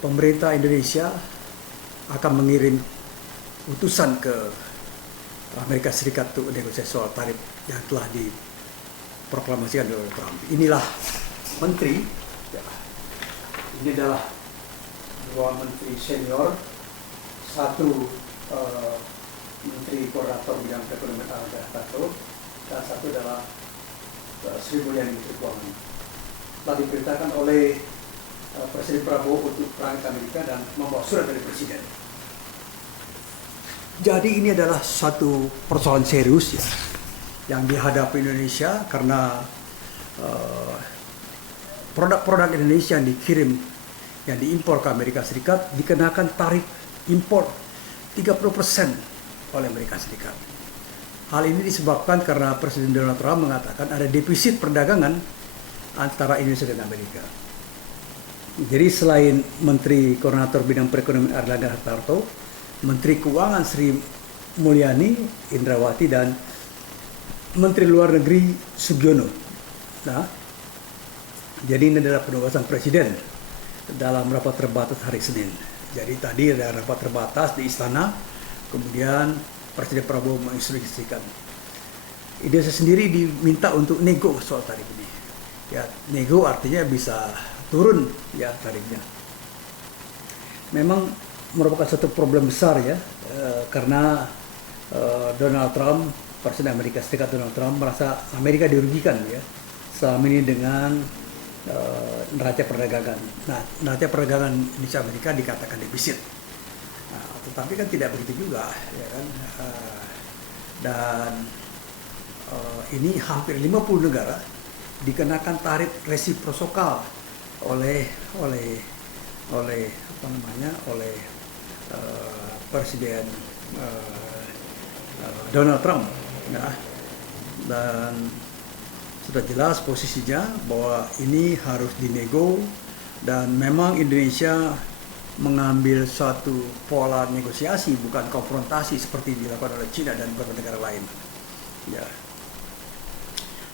pemerintah Indonesia akan mengirim utusan ke Amerika Serikat untuk negosiasi soal tarif yang telah diproklamasikan oleh Trump. Inilah menteri, ya, ini adalah dua menteri senior, satu menteri koordinator bidang perekonomian Erlangga Hartarto dan satu adalah Sri Mulyani Menteri Keuangan. Telah diperintahkan oleh Presiden Prabowo untuk perang ke Amerika dan membawa surat dari Presiden. Jadi ini adalah satu persoalan serius ya, yang dihadapi Indonesia karena produk-produk Indonesia yang dikirim, yang diimpor ke Amerika Serikat dikenakan tarif impor 30% oleh Amerika Serikat. Hal ini disebabkan karena Presiden Donald Trump mengatakan ada defisit perdagangan antara Indonesia dan Amerika. Jadi selain Menteri Koordinator Bidang Perekonomian Erlangga Hartarto, Menteri Keuangan Sri Mulyani Indrawati dan Menteri Luar Negeri Sugiono. Nah, jadi ini adalah penugasan Presiden dalam rapat terbatas hari Senin. Jadi tadi ada rapat terbatas di Istana, kemudian Presiden Prabowo menginstruksikan. Indonesia sendiri diminta untuk nego soal tarif ini. Ya, nego artinya bisa turun ya tarifnya. Memang merupakan satu problem besar ya, karena Donald Trump, Presiden Amerika Serikat Donald Trump merasa Amerika dirugikan ya selama ini dengan neraca perdagangan. Nah, neraca perdagangan Indonesia Amerika dikatakan defisit. Nah, tetapi kan tidak begitu juga, ya kan? Dan ini hampir 50 negara dikenakan tarif resiprokal oleh Presiden Donald Trump. Nah, dan sudah jelas posisinya bahwa ini harus dinego dan memang Indonesia mengambil suatu pola negosiasi bukan konfrontasi seperti dilakukan oleh China dan beberapa negara lain. Ya.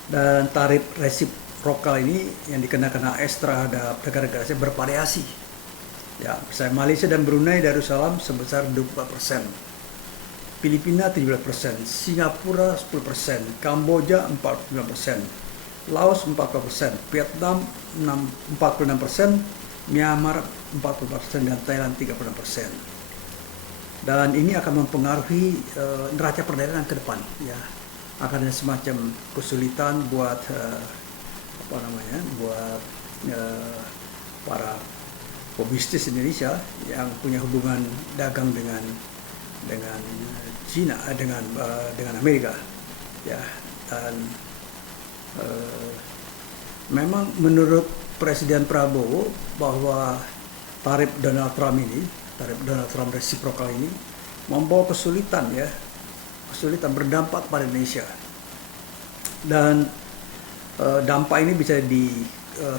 Dan tarif resiprokal ini yang dikenakan AS terhadap negara-negara Asia bervariasi. Ya, misalnya Malaysia dan Brunei Darussalam sebesar 24%, Filipina 17%, Singapura 10%, Kamboja 49%, Laos 40%, Vietnam 46%, Myanmar 40% dan Thailand 36%. Dan ini akan mempengaruhi neraca perdagangan ke depan ya. Akan ada semacam kesulitan buat para pebisnis Indonesia yang punya hubungan dagang dengan China, dengan Amerika ya. Dan memang menurut Presiden Prabowo bahwa tarif Donald Trump resiprokal ini membawa kesulitan ya, kesulitan berdampak pada Indonesia. Dan dampak ini bisa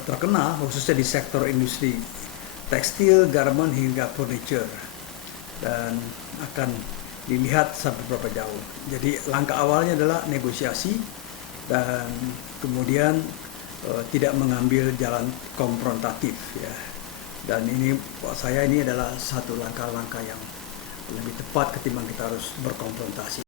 terkena khususnya di sektor industri tekstil, garment hingga furniture, dan akan dilihat sampai berapa jauh. Jadi langkah awalnya adalah negosiasi dan kemudian tidak mengambil jalan konfrontatif ya. Dan ini buat saya ini adalah satu langkah-langkah yang lebih tepat ketimbang kita harus berkonfrontasi.